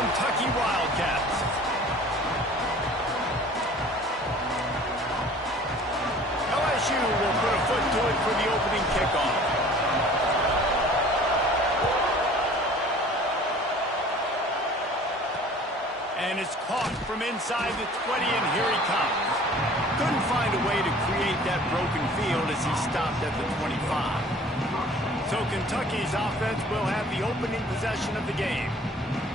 Kentucky Wildcats. LSU will put a foot to it for the opening kickoff. And it's caught from inside the 20, and here he comes. Couldn't find a way to create that broken field as he stopped at the 25. So Kentucky's offense will have the opening possession of the game.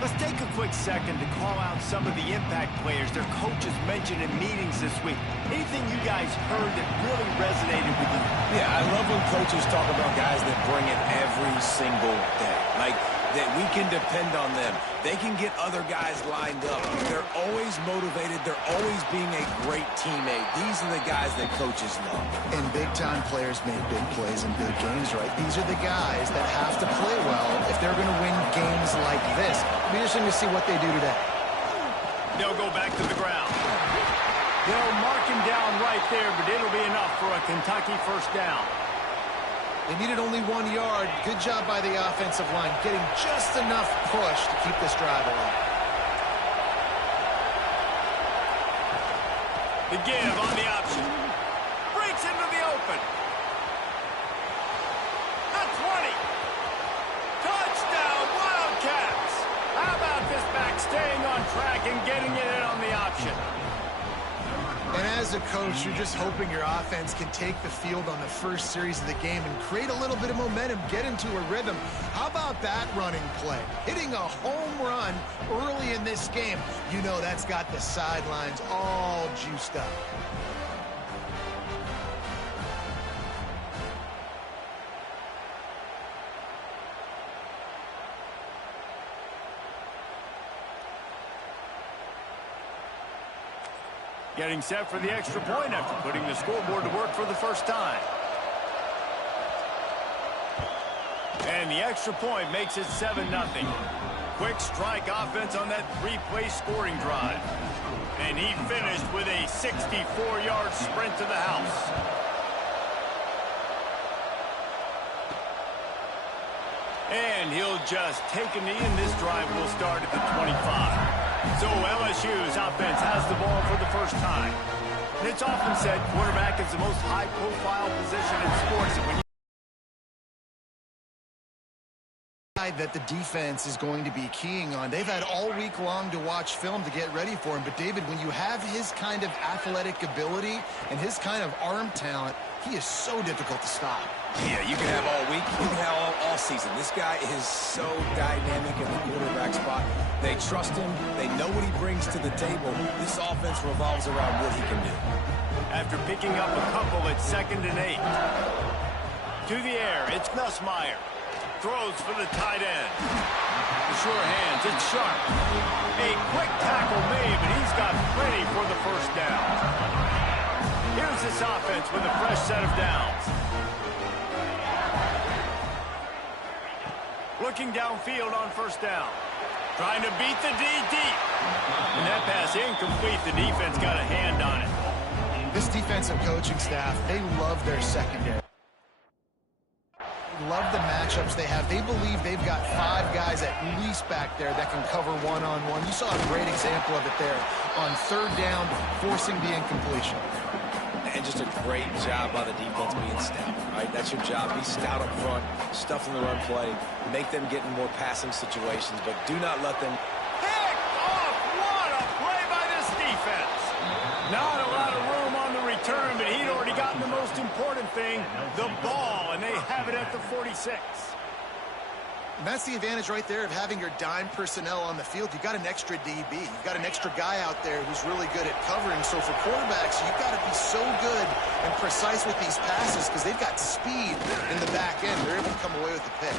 Let's take a quick second to call out some of the impact players their coaches mentioned in meetings this week. Anything you guys heard that really resonated with you? Yeah, I love when coaches talk about guys that bring it every single day. Like, that we can depend on them. They can get other guys lined up. They're always motivated. They're always being a great teammate. These are the guys that coaches love. And big-time players make big plays in big games, right? These are the guys that have to play well if they're going to win games like this. It'll be interesting to see what they do today. They'll go back to the ground. They'll mark him down right there, but it'll be enough for a Kentucky first down. They needed only 1 yard. Good job by the offensive line, getting just enough push to keep this drive alive. The give on the option. Breaks into the open. The 20. Touchdown, Wildcats. How about this back staying on track and getting it in on the option? And as a coach, you're just hoping your offense can take the field on the first series of the game and create a little bit of momentum, get into a rhythm. How about that running play? Hitting a home run early in this game. You know that's got the sidelines all juiced up. Getting set for the extra point after putting the scoreboard to work for the first time. And the extra point makes it 7-0. Quick strike offense on that three-play scoring drive. And he finished with a 64-yard sprint to the house. And he'll just take a knee, and this drive will start at the 25. So LSU's offense has the ball for the first time. And it's often said quarterback is the most high-profile position in sports. And when that the defense is going to be keying on. They've had all week long to watch film to get ready for him. But, David, when you have his kind of athletic ability and his kind of arm talent, he is so difficult to stop. Yeah, you can have all week, you can have all season. This guy is so dynamic in the quarterback spot. They trust him. They know what he brings to the table. This offense revolves around what he can do. After picking up a couple at 2nd and 8. To the air, it's Nussmeier. Throws for the tight end. The sure hands, it's Sharp. A quick tackle made, but he's got plenty for the first down. Here's this offense with a fresh set of downs. Looking downfield on first down. Trying to beat the D deep. And that pass incomplete. The defense got a hand on it. This defensive coaching staff, they love their secondary. Love the matchups they have. They believe they've got 5 guys at least back there that can cover one-on-one. You saw a great example of it there on 3rd down, forcing the incompletion. And just a great job by the defense being stout, right? That's your job. Be stout up front, stuff in the run play, make them get in more passing situations, but do not let them... Pick off! What a play by this defense! Not a lot of room on the return, but he'd already gotten the most important thing, the ball, and they have it at the 46. And that's the advantage right there of having your dime personnel on the field. You've got an extra DB. You've got an extra guy out there who's really good at covering. So for quarterbacks, you've got to be so good and precise with these passes because they've got speed in the back end. They're able to come away with the pick.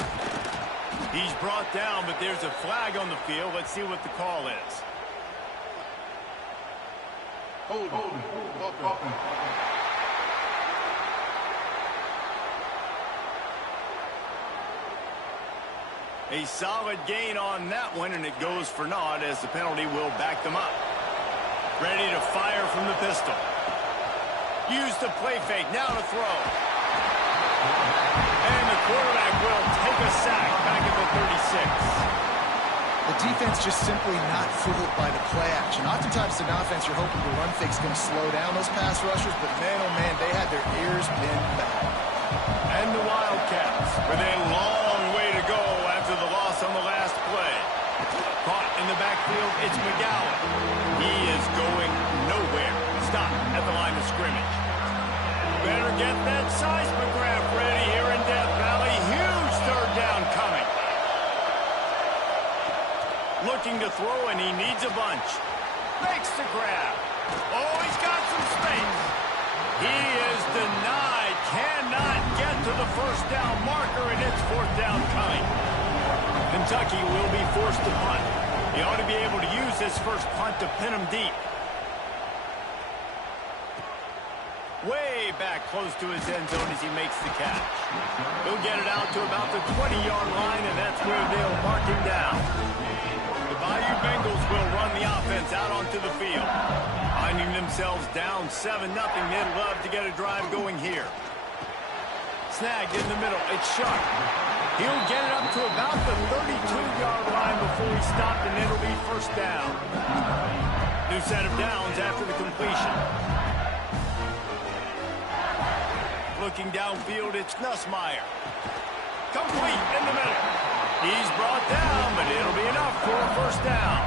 He's brought down, but there's a flag on the field. Let's see what the call is. Hold. A solid gain on that one, and it goes for naught as the penalty will back them up. Ready to fire from the pistol. Use the play fake, now to throw. And the quarterback will take a sack back at the 36. The defense just simply not fooled by the play action. Oftentimes in offense, you're hoping the run fake's going to slow down those pass rushers, but man, oh man, they had their ears pinned back. And the Wildcats with a long way to go after the loss on the last play. Caught in the backfield, it's McGowan. He is going nowhere. Stop at the line of scrimmage. Better get that seismograph ready here in Death Valley. Huge third down coming. Looking to throw, and he needs a bunch. Makes the grab. Oh, he's got some space. He is denied. Cannot get to the first down marker, and it's fourth down coming. Kentucky will be forced to punt. He ought to be able to use this first punt to pin him deep. Way back close to his end zone as he makes the catch. He'll get it out to about the 20-yard line, and that's where they'll mark him down. The Bayou Bengals will run the offense out onto the field. Finding themselves down 7-0, they'd love to get a drive going here. Snagged in the middle, it's Sharp. He'll get it up to about the 32-yard line before he stopped, and it'll be first down. New set of downs after the completion. Looking downfield, it's Nussmeier. Complete in the middle. He's brought down, but it'll be enough for a first down.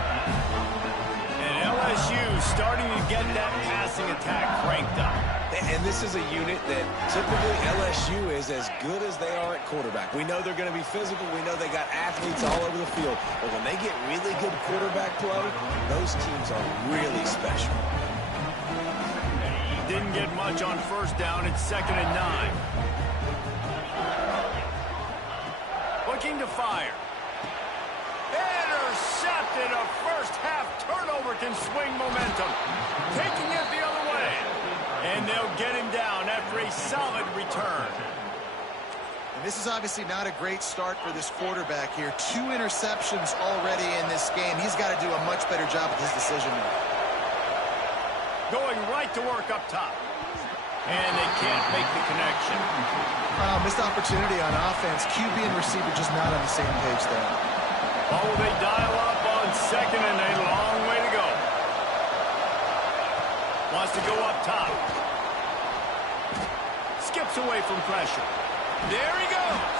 And LSU starting to get that passing attack cranked up. And this is a unit that typically LSU is as good as they are at quarterback. We know they're going to be physical. We know they got athletes all over the field. But when they get really good quarterback play, those teams are really special. Didn't get much on first down. It's 2nd and 9. Looking to fire. Intercepted. A first-half turnover can swing momentum. Taking it the other way. And they'll get him down after a solid return. And this is obviously not a great start for this quarterback here. 2 interceptions already in this game. He's got to do a much better job with his decision making. Going right to work up top. And they can't make the connection. Missed opportunity on offense. QB and receiver just not on the same page there. Oh, they dial up on 2nd and a long way to go. Wants to go up top. Skips away from pressure. There he goes.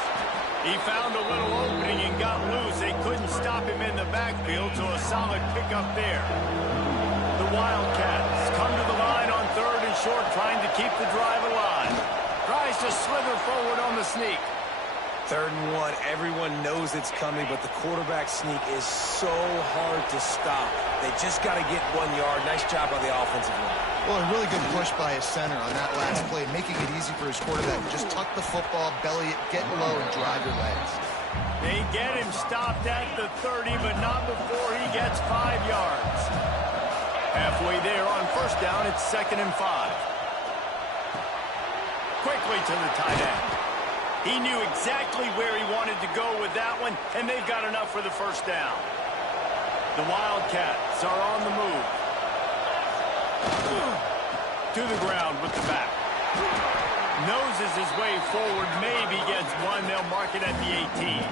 He found a little opening and got loose. They couldn't stop him in the backfield, so a solid pickup there. The Wildcats come to the line on 3rd and short, trying to keep the drive alive. Tries to slither forward on the sneak. 3rd and 1, everyone knows it's coming, but the quarterback sneak is so hard to stop. They just got to get 1 yard. Nice job by the offensive line. Well, a really good push by his center on that last play, making it easy for his quarterback. Just tuck the football, belly it, get low, and drive your legs. They get him stopped at the 30, but not before he gets 5 yards. Halfway there on first down, it's 2nd and 5. Quickly to the tight end. He knew exactly where he wanted to go with that one, and they've got enough for the first down. The Wildcats are on the move. To the ground with the back. Noses his way forward, maybe gets 1. They'll mark it at the 18.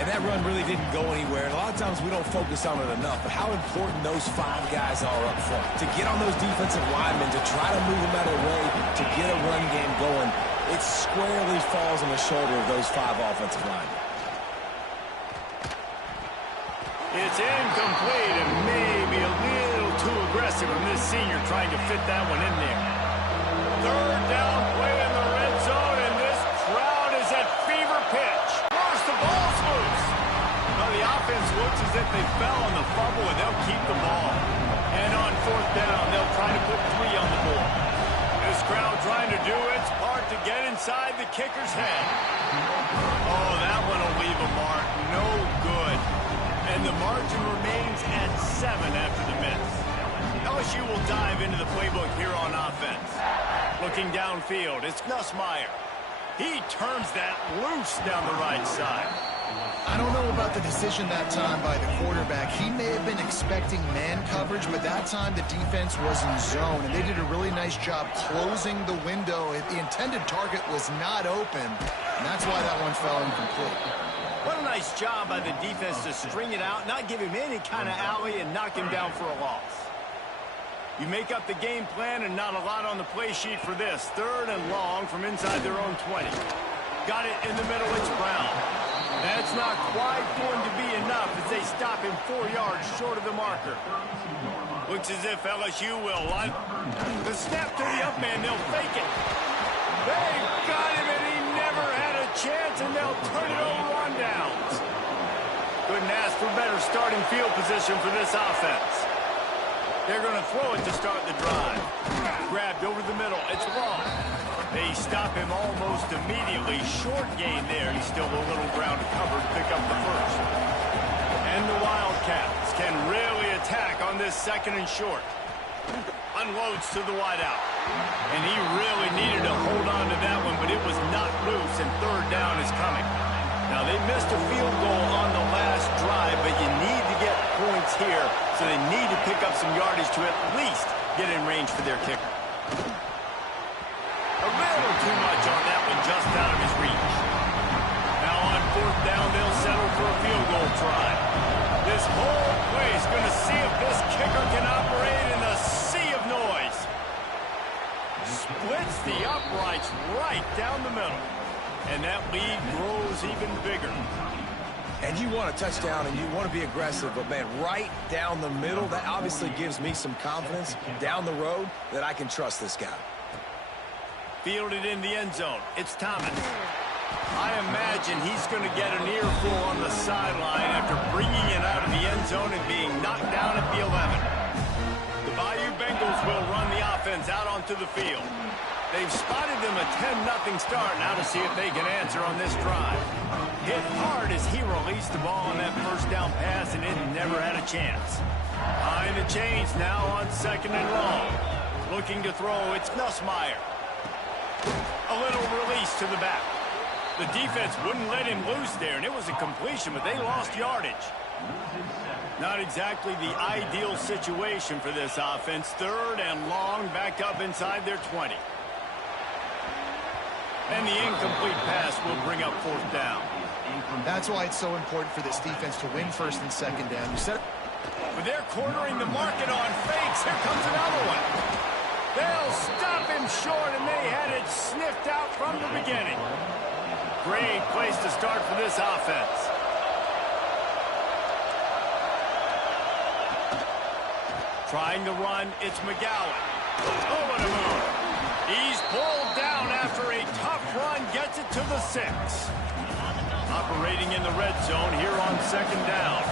And that run really didn't go anywhere. And a lot of times we don't focus on it enough, but how important those 5 guys are up front. To get on those defensive linemen, to try to move them out of the way, to get a run game going, it squarely falls on the shoulder of those 5 offensive linemen. It's incomplete and maybe a little too aggressive from this senior trying to fit that one in there. 3rd down play in the red zone, and this crowd is at fever pitch. The ball's loose. Well, the offense looks as if they fell on the fumble, and they'll keep the ball. And on 4th down, they'll try to put 3 on the board. This crowd trying to do its part to get inside the kicker's head. Oh, that one will leave a mark. No good. And the margin remains at 7 after the miss. LSU will dive into the playbook here on offense. Looking downfield, it's Nussmeier. He turns that loose down the right side. I don't know about the decision that time by the quarterback. He may have been expecting man coverage, but that time the defense was in zone, and they did a really nice job closing the window. The intended target was not open, and that's why that one fell incomplete. What a nice job by the defense to string it out, not give him any kind of alley, and knock him down for a loss. You make up the game plan and not a lot on the play sheet for this. 3rd and long from inside their own 20. Got it in the middle, it's Brown. That's not quite going to be enough as they stop him 4 yards short of the marker. Looks as if LSU will line. The snap to the up man, they'll fake it. They got him and he never had a chance, and they'll turn it over on downs. Couldn't ask for better starting field position for this offense. They're going to throw it to start the drive. Grabbed over the middle. It's long. They stop him almost immediately. Short gain there. He's still a little ground to cover to pick up the first. And the Wildcats can really attack on this 2nd and short. Unloads to the wideout. And he really needed to hold on to that one, but it was not loose, and 3rd down is coming. Now, they missed a field goal on the last drive, but you need to get points here, so they need to pick up some yardage to at least get in range for their kicker. A little too much on that one, just out of his reach. Now on 4th down, they'll settle for a field goal try. This whole play is going to see if this kicker can operate in the sea of noise. Splits the uprights right down the middle. And that lead grows even bigger. And you want a touchdown and you want to be aggressive, but, man, right down the middle, that obviously gives me some confidence down the road that I can trust this guy. Fielded in the end zone. It's Thomas. I imagine he's going to get an earful on the sideline after bringing it out of the end zone and being knocked down at the 11. The Bayou Bengals will run the offense out onto the field. They've spotted them a 10-0 start. Now to see if they can answer on this drive. Hit hard as he released the ball on that 1st down pass, and it never had a chance. Behind the chains now on 2nd and long. Looking to throw, it's Nussmeier. A little release to the back. The defense wouldn't let him loose there, and it was a completion, but they lost yardage. Not exactly the ideal situation for this offense. 3rd and long, backed up inside their 20. And the incomplete pass will bring up 4th down. That's why it's so important for this defense to win 1st and 2nd down. You said, but they're cornering the market on fakes. Here comes another one. They'll stop him short, and they had it sniffed out from the beginning. Great place to start for this offense. Trying to run, it's McGowan. Oh, what a move. He's pulled down after a tough run, gets it to the 6. Operating in the red zone here on 2nd down.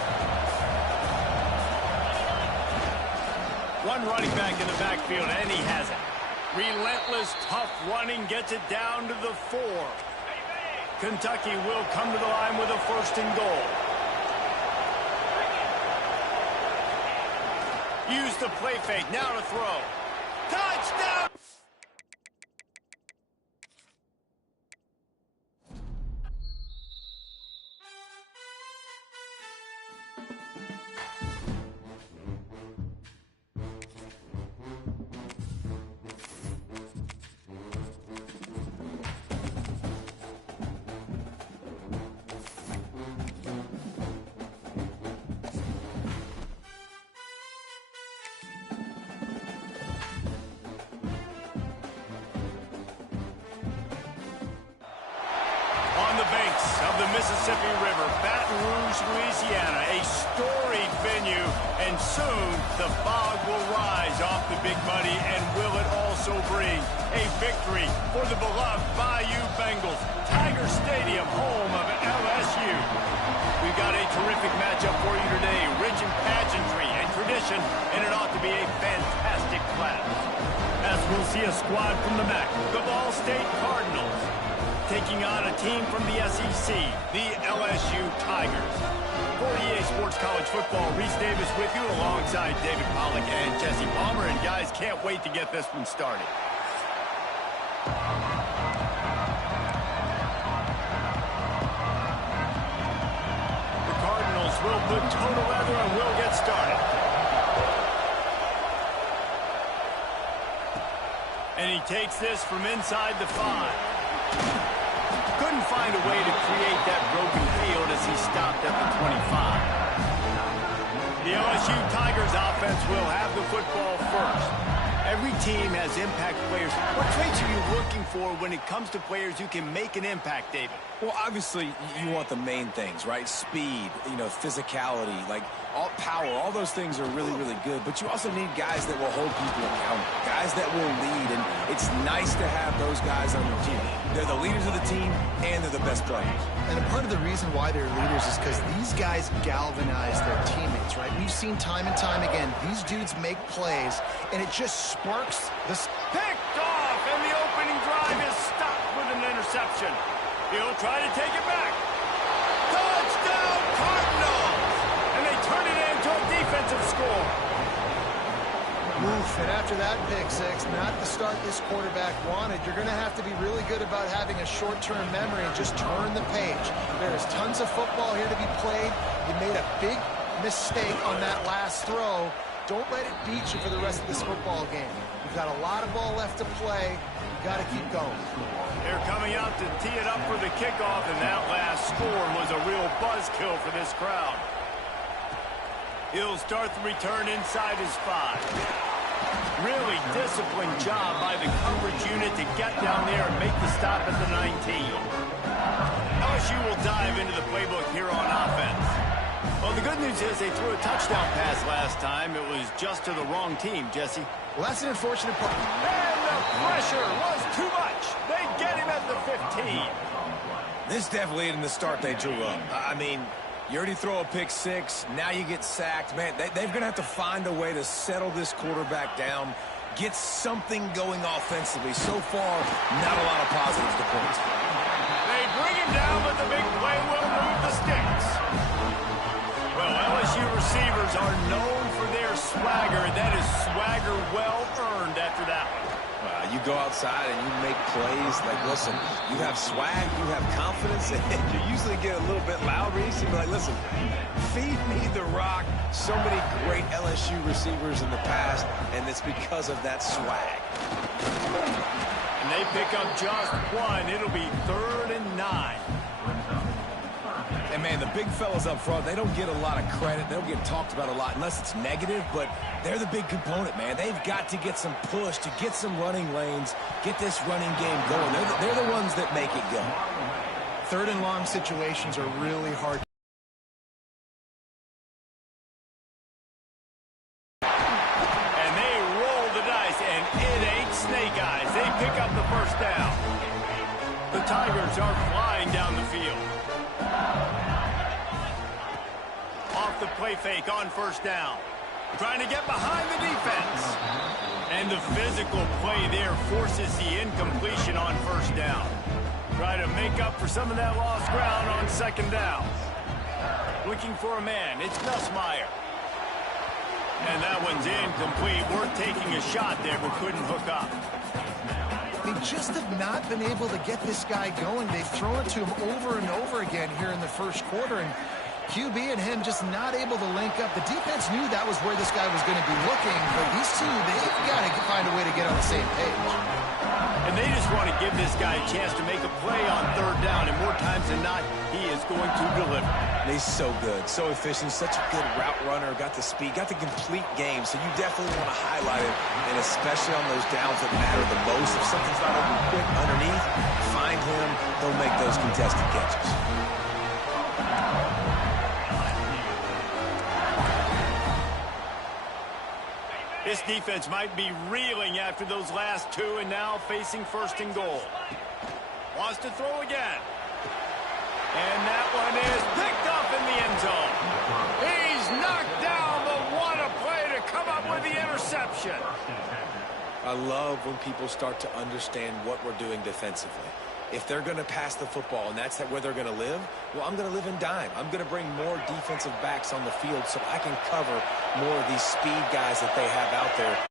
One running back in the backfield, and he has it. Relentless, tough running, gets it down to the 4. Kentucky will come to the line with a 1st and goal. Use the play fake, now to throw. Touchdown! Mississippi River, Baton Rouge, Louisiana, a storied venue, and soon the fog will rise off the Big Muddy, and will it also bring a victory for the beloved Bayou Bengals. Tiger Stadium, home of LSU. We've got a terrific matchup for you today, rich in pageantry and tradition, and it ought to be a fantastic clash. As we'll see a squad from the MAC, the Ball State Cardinals, taking on a team from the SEC, the LSU Tigers. For EA Sports College Football, Reese Davis with you alongside David Pollack and Jesse Palmer. And guys, can't wait to get this one started. put toe to leather and we'll get started. And he takes this from inside the 5. Couldn't find a way to create that broken field as he stopped at the 25. The LSU Tigers offense will have the football first. Every team has impact players. What traits are you looking for when it comes to players who can make an impact, David? Well, obviously, you want the main things, right? Speed, physicality, like all power, all those things are really, really good. But you also need guys that will hold people accountable, guys that will lead. And it's nice to have those guys on your team. They're the leaders of the team, and they're the best players. And a part of the reason why they're leaders is because these guys galvanize their teammates, right? We've seen time and time again, these dudes make plays, and it just sparks this. Picked off, and the opening drive is stopped with an interception. He'll try to take it back. Touchdown, Cardinals! And they turn it into a defensive score. Oof, and after that pick six, not the start this quarterback wanted. You're going to have to be really good about having a short-term memory and just turn the page. There's tons of football here to be played. You made a big mistake on that last throw. Don't let it beat you for the rest of this football game. You've got a lot of ball left to play. You've got to keep going. They're coming out to tee it up for the kickoff, and that last score was a real buzzkill for this crowd. He'll start the return inside his 5. Really disciplined job by the coverage unit to get down there and make the stop at the 19. LSU will dive into the playbook here on offense. Well, the good news is they threw a touchdown pass last time. It was just to the wrong team, Jesse. Well, that's an unfortunate part. And the pressure was too much. They get him at the 15. This definitely isn't the start they drew up. I mean, you already throw a pick six, now you get sacked. Man, they're going to have to find a way to settle this quarterback down, get something going offensively. So far, not a lot of positives to point to. They bring him down, but the big play will move the sticks. Well, LSU receivers are known for their swagger, and that is swagger well earned after that one. You go outside and you make plays. Like, listen, you have swag, you have confidence, and you usually get a little bit loud. Reese, and be like, listen, feed me the rock. So many great LSU receivers in the past, and it's because of that swag. And they pick up just one. It'll be 3rd and 9. And, man, the big fellas up front, they don't get a lot of credit. They don't get talked about a lot unless it's negative, but they're the big component, man. They've got to get some push, to get some running lanes, get this running game going. They're the ones that make it go. 3rd and long situations are really hard. And they roll the dice, and it ain't snake eyes. They pick up the first down. The Tigers are flying down the field. Off the play fake on first down. Trying to get behind the defense. And the physical play there forces the incompletion on first down. Try to make up for some of that lost ground on 2nd down. Looking for a man. It's Gus Meyer. And that one's incomplete. Worth taking a shot there, but couldn't hook up. They just have not been able to get this guy going. They've thrown it to him over and over again here in the first quarter, and QB and him just not able to link up. The defense knew that was where this guy was going to be looking, but these two, they've got to find a way to get on the same page. And they just want to give this guy a chance to make a play on 3rd down, and more times than not, he is going to deliver. He's so good, so efficient, such a good route runner, got the speed, got the complete game, so you definitely want to highlight it, and especially on those downs that matter the most. If something's not open quick underneath, find him, he'll make those contested catches. This defense might be reeling after those last 2 and now facing 1st and goal. Wants to throw again. And that one is picked up in the end zone. He's knocked down, but what a play to come up with the interception. I love when people start to understand what we're doing defensively. If they're going to pass the football and that's where they're going to live, well, I'm going to live in dime. I'm going to bring more defensive backs on the field so I can cover more of these speed guys that they have out there